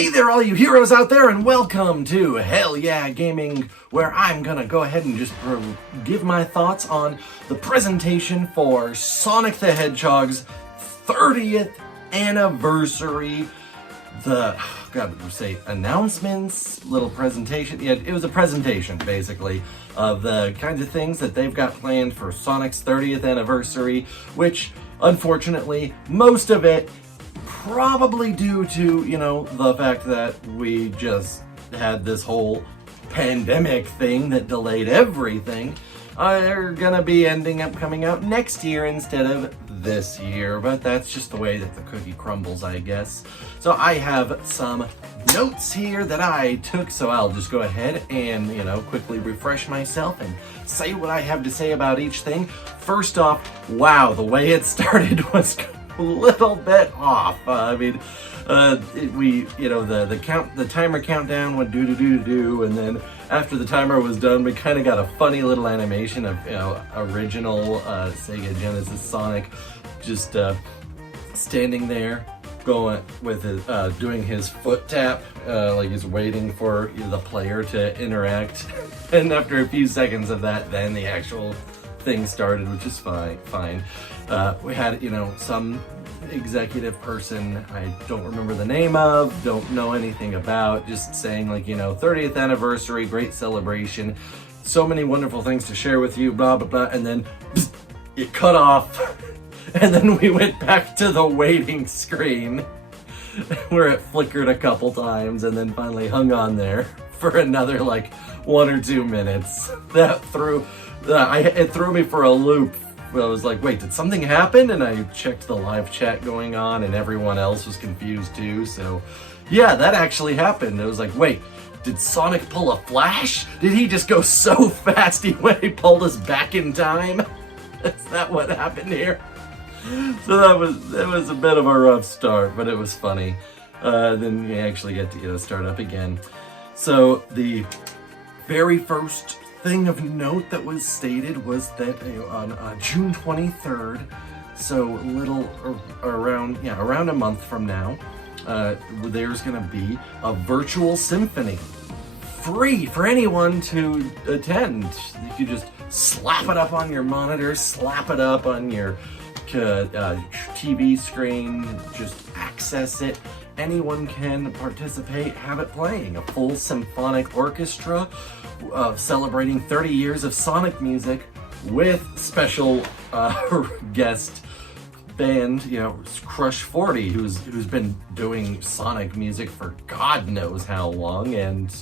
Hey there, all you heroes out there, and welcome to Hell Yeah Gaming, where I'm gonna go ahead and just give my thoughts on the presentation for Sonic the Hedgehog's 30th anniversary. Announcements, little presentation. Yeah, it was a presentation, basically, of the kinds of things that they've got planned for Sonic's 30th anniversary, which, unfortunately, most of it probably due to, the fact that we just had this whole pandemic thing that delayed everything, are gonna be ending up coming out next year instead of this year, but that's just the way that the cookie crumbles, I guess. So I have some notes here that I took, so I'll just go ahead and, quickly refresh myself and say what I have to say about each thing. First off, wow, the way it started was a little bit off. The timer countdown went do, and then after the timer was done, we kind of got a funny little animation of original Sega Genesis Sonic just standing there, going with his doing his foot tap, like he's waiting for the player to interact. And after a few seconds of that, then the actual thing started, which is fine. We had, some executive person I don't remember the name of, don't know anything about, just saying 30th anniversary, great celebration, so many wonderful things to share with you, blah, blah, blah, and then it cut off, and then we went back to the waiting screen, where it flickered a couple times, and then finally hung on there for another 1 or 2 minutes. It threw me for a loop. I was like, wait, did something happen? And I checked the live chat going on, and everyone else was confused too. So yeah, that actually happened. It was like, wait, did Sonic pull a Flash? Did he just go so fast he pulled us back in time? Is that what happened here? So it was a bit of a rough start, but it was funny. Then you actually get to start up again. So the very first thing of note that was stated was that on June 23rd, so around a month from now, there's gonna be a virtual symphony, free for anyone to attend. You can just slap it up on your monitor, slap it up on your TV screen, just access it. Anyone can participate, have it playing. A full symphonic orchestra celebrating 30 years of Sonic music with special guest band, Crush 40, who's been doing Sonic music for God knows how long, and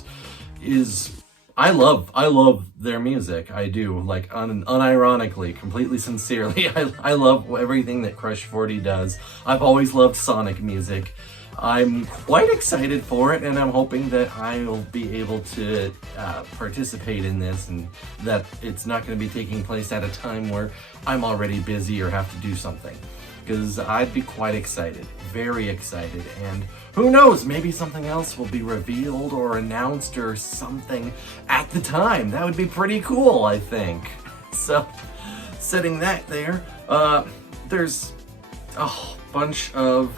I love their music. I do, unironically, completely sincerely. I love everything that Crush 40 does. I've always loved Sonic music. I'm quite excited for it, and I'm hoping that I'll be able to participate in this, and that it's not going to be taking place at a time where I'm already busy or have to do something. Because I'd be quite excited, very excited, and who knows, maybe something else will be revealed or announced or something at the time. That would be pretty cool, I think. So, setting that there, there's bunch of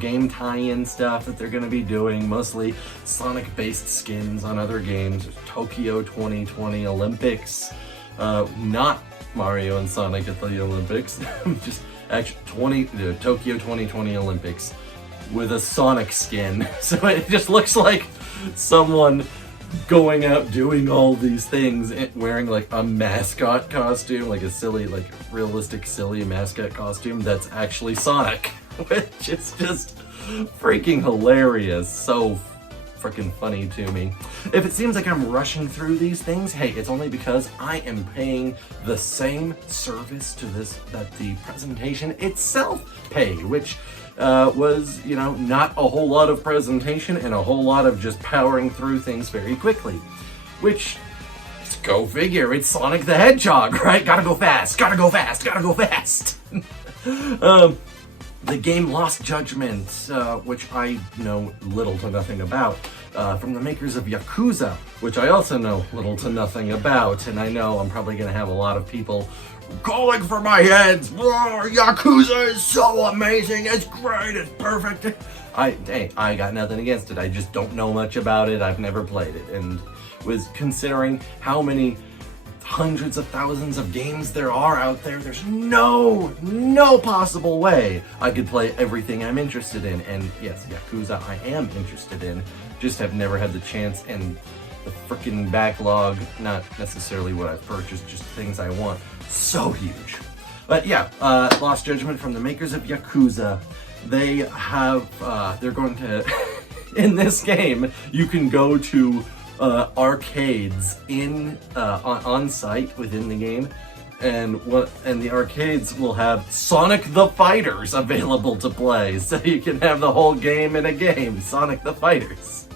game tie-in stuff that they're going to be doing, mostly Sonic-based skins on other games. There's Tokyo 2020 Olympics, not Mario and Sonic at the Olympics, just actually Tokyo 2020 Olympics with a Sonic skin. So it just looks like someone going out doing all these things wearing a mascot costume, a silly, realistic silly mascot costume that's actually Sonic, which is just freaking hilarious. So freaking funny to me. If it seems like I'm rushing through these things, hey, it's only because I am paying the same service to this that the presentation itself paid, which was, not a whole lot of presentation and a whole lot of just powering through things very quickly. Which, go figure, it's Sonic the Hedgehog, right? Gotta go fast, gotta go fast, gotta go fast! The game Lost Judgment, which I know little to nothing about, from the makers of Yakuza, which I also know little to nothing about, and I know I'm probably gonna have a lot of people calling for my heads. Yakuza is so amazing, it's great, it's perfect. Hey, I got nothing against it. I just don't know much about it. I've never played it, and was considering how many hundreds of thousands of games there are out there. There's no possible way I could play everything I'm interested in. And yes, Yakuza I am interested in, just have never had the chance, and the freaking backlog, not necessarily what I've purchased, just things I want, so huge. But yeah, Lost Judgment from the makers of Yakuza. They have, they're going to, in this game, you can go to arcades on site within the game, and the arcades will have Sonic the Fighters available to play, so you can have the whole game in a game, Sonic the Fighters,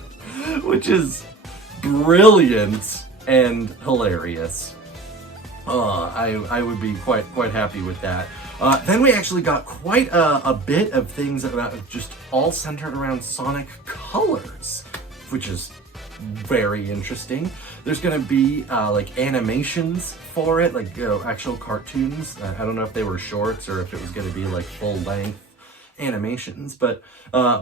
which is brilliant and hilarious. I would be quite happy with that. Then we actually got quite a bit of things about just all centered around Sonic Colors, which is very interesting. There's gonna be like animations for it, like actual cartoons. I don't know if they were shorts or if it was gonna be like full-length animations, but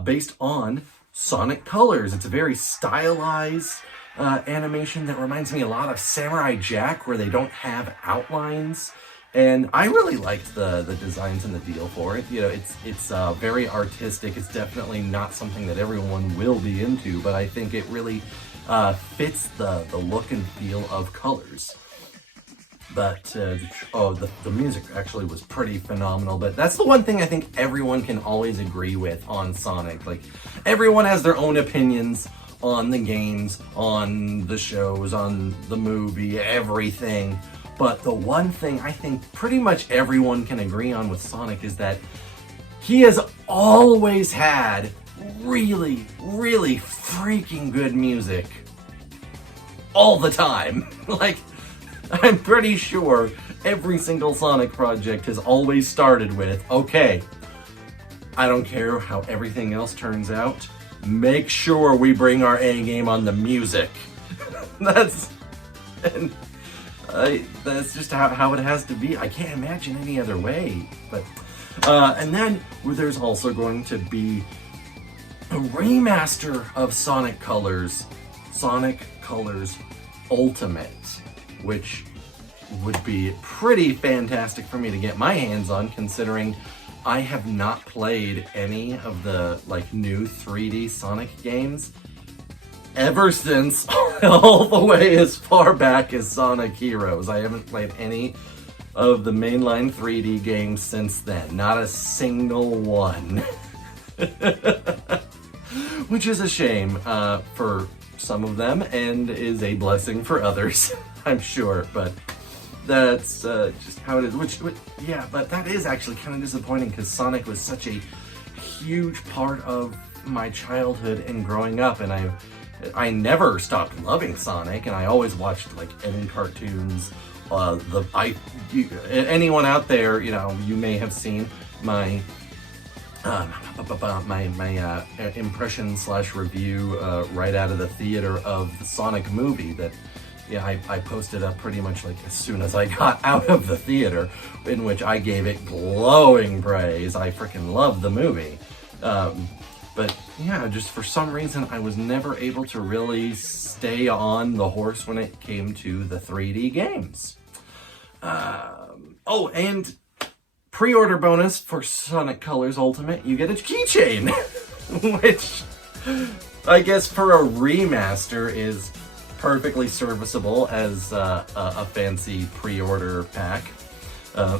based on Sonic Colors. It's a very stylized animation that reminds me a lot of Samurai Jack, where they don't have outlines. And I really liked the designs and the deal for it. You know, it's very artistic. It's definitely not something that everyone will be into, but I think it really fits the look and feel of Colors. But the music actually was pretty phenomenal. But that's the one thing I think everyone can always agree with on Sonic. Like, everyone has their own opinions on the games, on the shows, on the movie, everything. But the one thing I think pretty much everyone can agree on with Sonic is that he has always had really, really freaking good music. All the time. Like, I'm pretty sure every single Sonic project has always started with, okay, I don't care how everything else turns out, make sure we bring our A game on the music. That's just how it has to be. I can't imagine any other way. But and then there's also going to be a remaster of Sonic Colors Ultimate, which would be pretty fantastic for me to get my hands on, considering I have not played any of the like new 3D Sonic games ever since all the way as far back as Sonic Heroes. I haven't played any of the mainline 3D games since then. Not a single one. Which is a shame for some of them, and is a blessing for others, I'm sure. But that's just how it is. Yeah, but that is actually kind of disappointing, because Sonic was such a huge part of my childhood and growing up, and I never stopped loving Sonic, and I always watched like any cartoons. Anyone out there, you know, you may have seen my my impression / review right out of the theater of the Sonic movie that, yeah, I posted up pretty much like as soon as I got out of the theater, in which I gave it glowing praise. I freaking loved the movie. But yeah, just for some reason I was never able to really stay on the horse when it came to the 3D games. Oh, and pre-order bonus for Sonic Colors Ultimate, you get a keychain, which I guess for a remaster is perfectly serviceable as a fancy pre-order pack.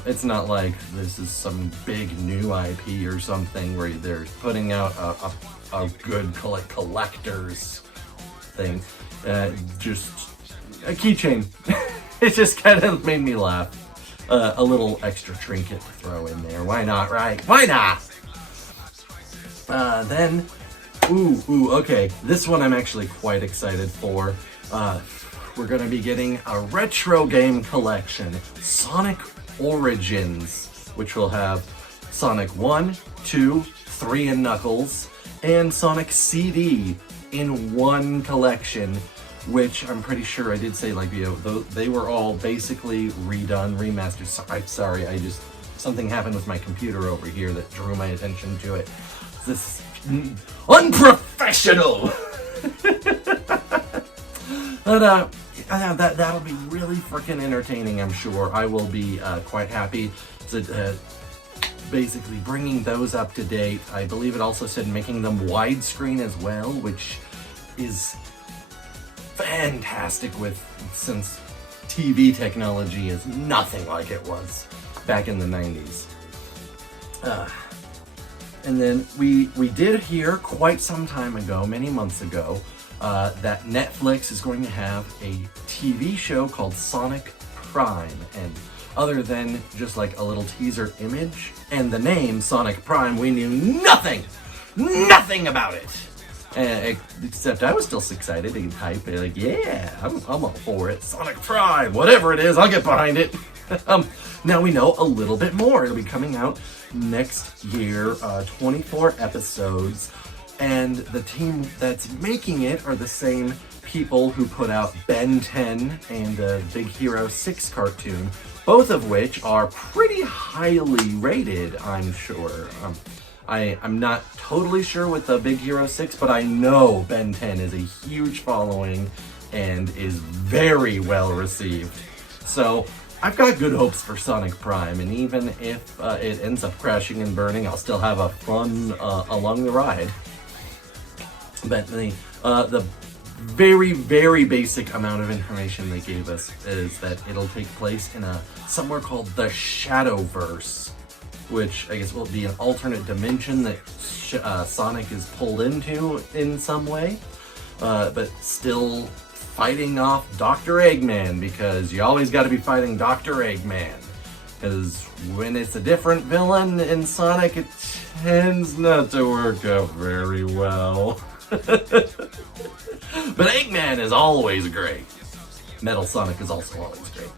It's not like this is some big new IP or something where they're putting out a good collector's thing. Just a keychain. It just kind of made me laugh. A little extra trinket to throw in there. Why not, right? Why not? Then, okay. This one I'm actually quite excited for. We're gonna be getting a retro game collection, Sonic Origins, which will have Sonic 1, 2, 3 and Knuckles, and Sonic CD in one collection, which I'm pretty sure I did say, like, you know, they were all basically redone, remastered. I'm sorry, something happened with my computer over here that drew my attention to it. This unprofessional. But that'll be really freaking entertaining, I'm sure. I will be quite happy to basically bringing those up to date. I believe it also said making them widescreen as well, which is fantastic since TV technology is nothing like it was back in the 90s. And then we did hear quite some time ago, many months ago, that Netflix is going to have a TV show called Sonic Prime. And other than just like a little teaser image and the name Sonic Prime, we knew nothing about it. Except I was still excited and hype, like, yeah, I'm all for it. Sonic Prime, whatever it is, I'll get behind it. Now we know a little bit more. It'll be coming out next year, 24 episodes, and the team that's making it are the same people who put out Ben 10 and Big Hero 6 cartoon, both of which are pretty highly rated, I'm sure. I'm not totally sure with the Big Hero 6, but I know Ben 10 is a huge following and is very well received. So I've got good hopes for Sonic Prime, and even if it ends up crashing and burning, I'll still have a fun along the ride. But the very, very basic amount of information they gave us is that it'll take place in somewhere called the Shadowverse, which I guess will be an alternate dimension that Sonic is pulled into in some way, but still fighting off Dr. Eggman, because you always got to be fighting Dr. Eggman. Because when it's a different villain in Sonic, it tends not to work out very well. But Eggman is always great. Metal Sonic is also always great.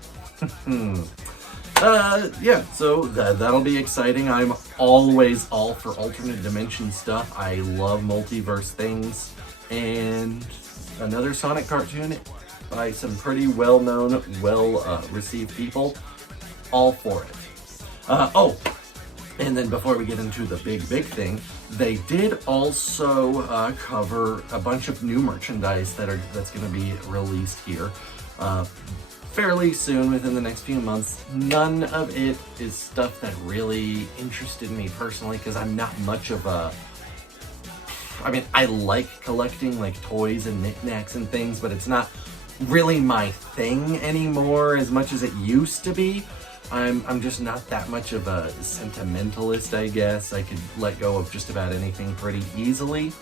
Yeah, so that'll be exciting. I'm always all for alternate dimension stuff. I love multiverse things. And another Sonic cartoon by some pretty well-known, well-received people. All for it. Oh, and then before we get into the big thing, they did also cover a bunch of new merchandise that's going to be released here fairly soon, within the next few months. None of it is stuff that really interested me personally, because I'm not much of a... I mean, I like collecting like toys and knickknacks and things, but it's not really my thing anymore as much as it used to be. I'm just not that much of a sentimentalist, I guess. I could let go of just about anything pretty easily,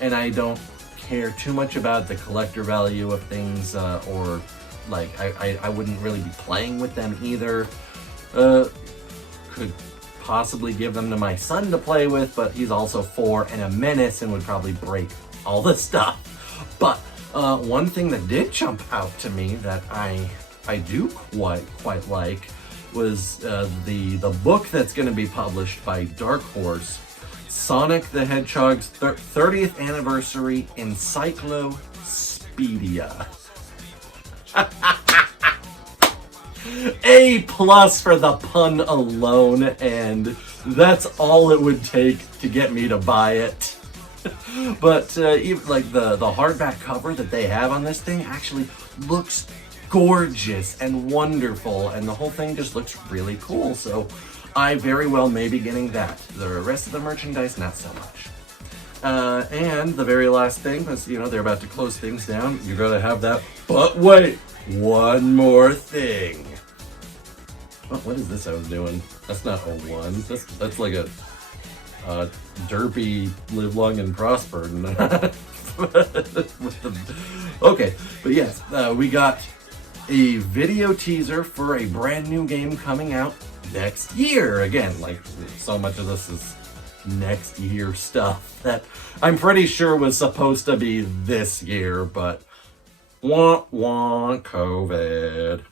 and I don't care too much about the collector value of things, or like I wouldn't really be playing with them either. Could possibly give them to my son to play with, but he's also 4 and a menace and would probably break all the stuff. But one thing that did jump out to me that I do quite like was the book that's going to be published by Dark Horse, Sonic the Hedgehog's 30th Anniversary Encyclopedia. A+ for the pun alone, and that's all it would take to get me to buy it. But even like the hardback cover that they have on this thing actually looks gorgeous and wonderful, and the whole thing just looks really cool. So I very well may be getting that. The rest of the merchandise, not so much. And the very last thing was, they're about to close things down. You gotta have that. But wait, one more thing. Oh, what is this I was doing? That's not a 1. That's like a derpy live long and prosper. Okay, but yes, we got a video teaser for a brand new game coming out next year. Again, like, so much of this is next year stuff that I'm pretty sure was supposed to be this year, but COVID.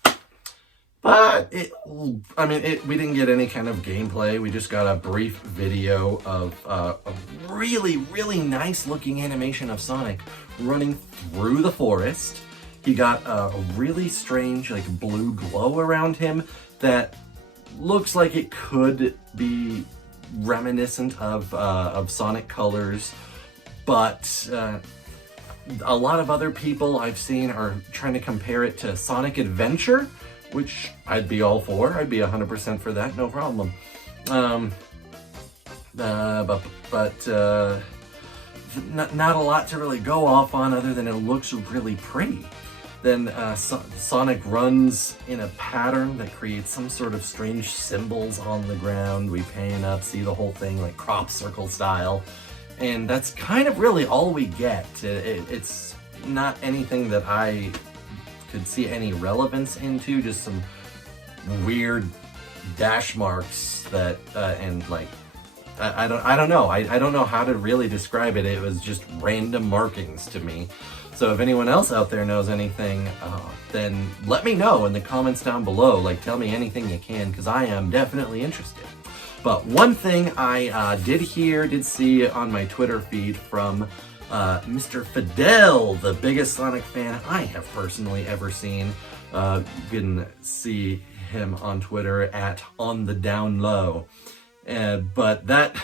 But we didn't get any kind of gameplay. We just got a brief video of a really, really nice looking animation of Sonic running through the forest. He got a really strange, like, blue glow around him that looks like it could be reminiscent of Sonic colors, but a lot of other people I've seen are trying to compare it to Sonic Adventure, which I'd be all for. I'd be 100% for that, no problem. Not a lot to really go off on other than it looks really pretty. Then Sonic runs in a pattern that creates some sort of strange symbols on the ground. We pan up, see the whole thing like crop circle style. And that's kind of really all we get. It's not anything that I could see any relevance into, just some weird dash marks that, and like, I don't know. I don't know how to really describe it. It was just random markings to me. So if anyone else out there knows anything, then let me know in the comments down below. Like, tell me anything you can, because I am definitely interested. But one thing I did see on my Twitter feed from Mr. Fidel, the biggest Sonic fan I have personally ever seen. You can see him on Twitter at OnTheDownLow. But that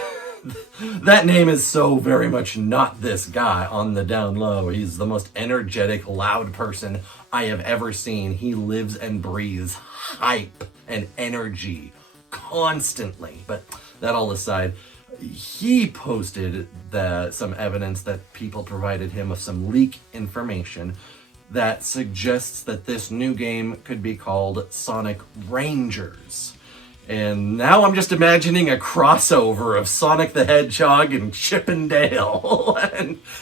that name is so very much not this guy on the down low. He's the most energetic, loud person I have ever seen. He lives and breathes hype and energy constantly. But that all aside, he posted some evidence that people provided him of some leak information that suggests that this new game could be called Sonic Rangers. And now I'm just imagining a crossover of Sonic the Hedgehog and Chip and Dale.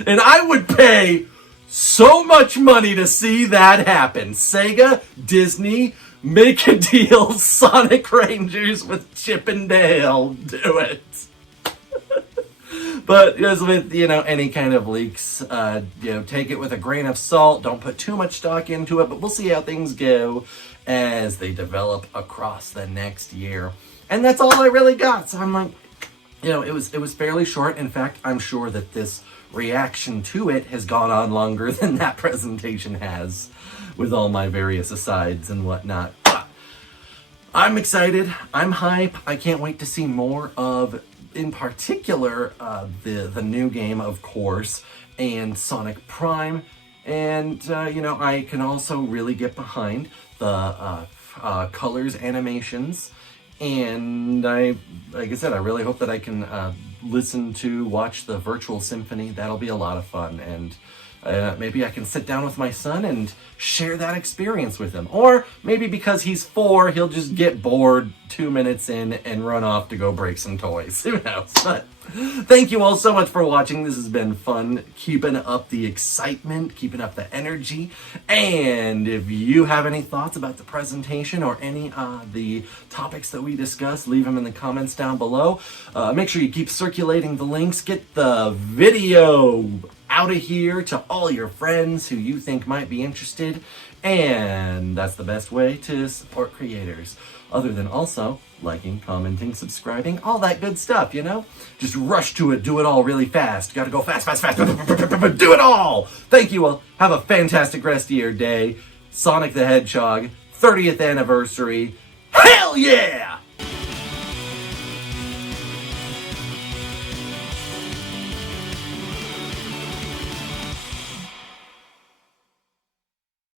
and I would pay so much money to see that happen. Sega, Disney, make a deal. Sonic Rangers with Chip and Dale. Do it. But as with, any kind of leaks, take it with a grain of salt. Don't put too much stock into it, but we'll see how things go as they develop across the next year. And that's all I really got. So I'm like, it was fairly short. In fact, I'm sure that this reaction to it has gone on longer than that presentation has, with all my various asides and whatnot. But I'm excited. I'm hype. I can't wait to see more of, in particular, the new game, of course, and Sonic Prime. And, I can also really get behind the colors, animations, and like I said, I really hope that I can watch the virtual symphony. That'll be a lot of fun, and maybe I can sit down with my son and share that experience with him. Or maybe because he's 4, he'll just get bored 2 minutes in and run off to go break some toys. Who knows? But thank you all so much for watching. This has been fun, keeping up the excitement, keeping up the energy. And if you have any thoughts about the presentation or any of the topics that we discussed, leave them in the comments down below. Make sure you keep circulating the links. Get the video out of here to all your friends who you think might be interested. And that's the best way to support creators, other than also liking, commenting, subscribing, all that good stuff, Just rush to it, do it all really fast. Gotta go fast, do it all! Thank you all. Have a fantastic rest of your day. Sonic the Hedgehog, 30th anniversary. Hell yeah!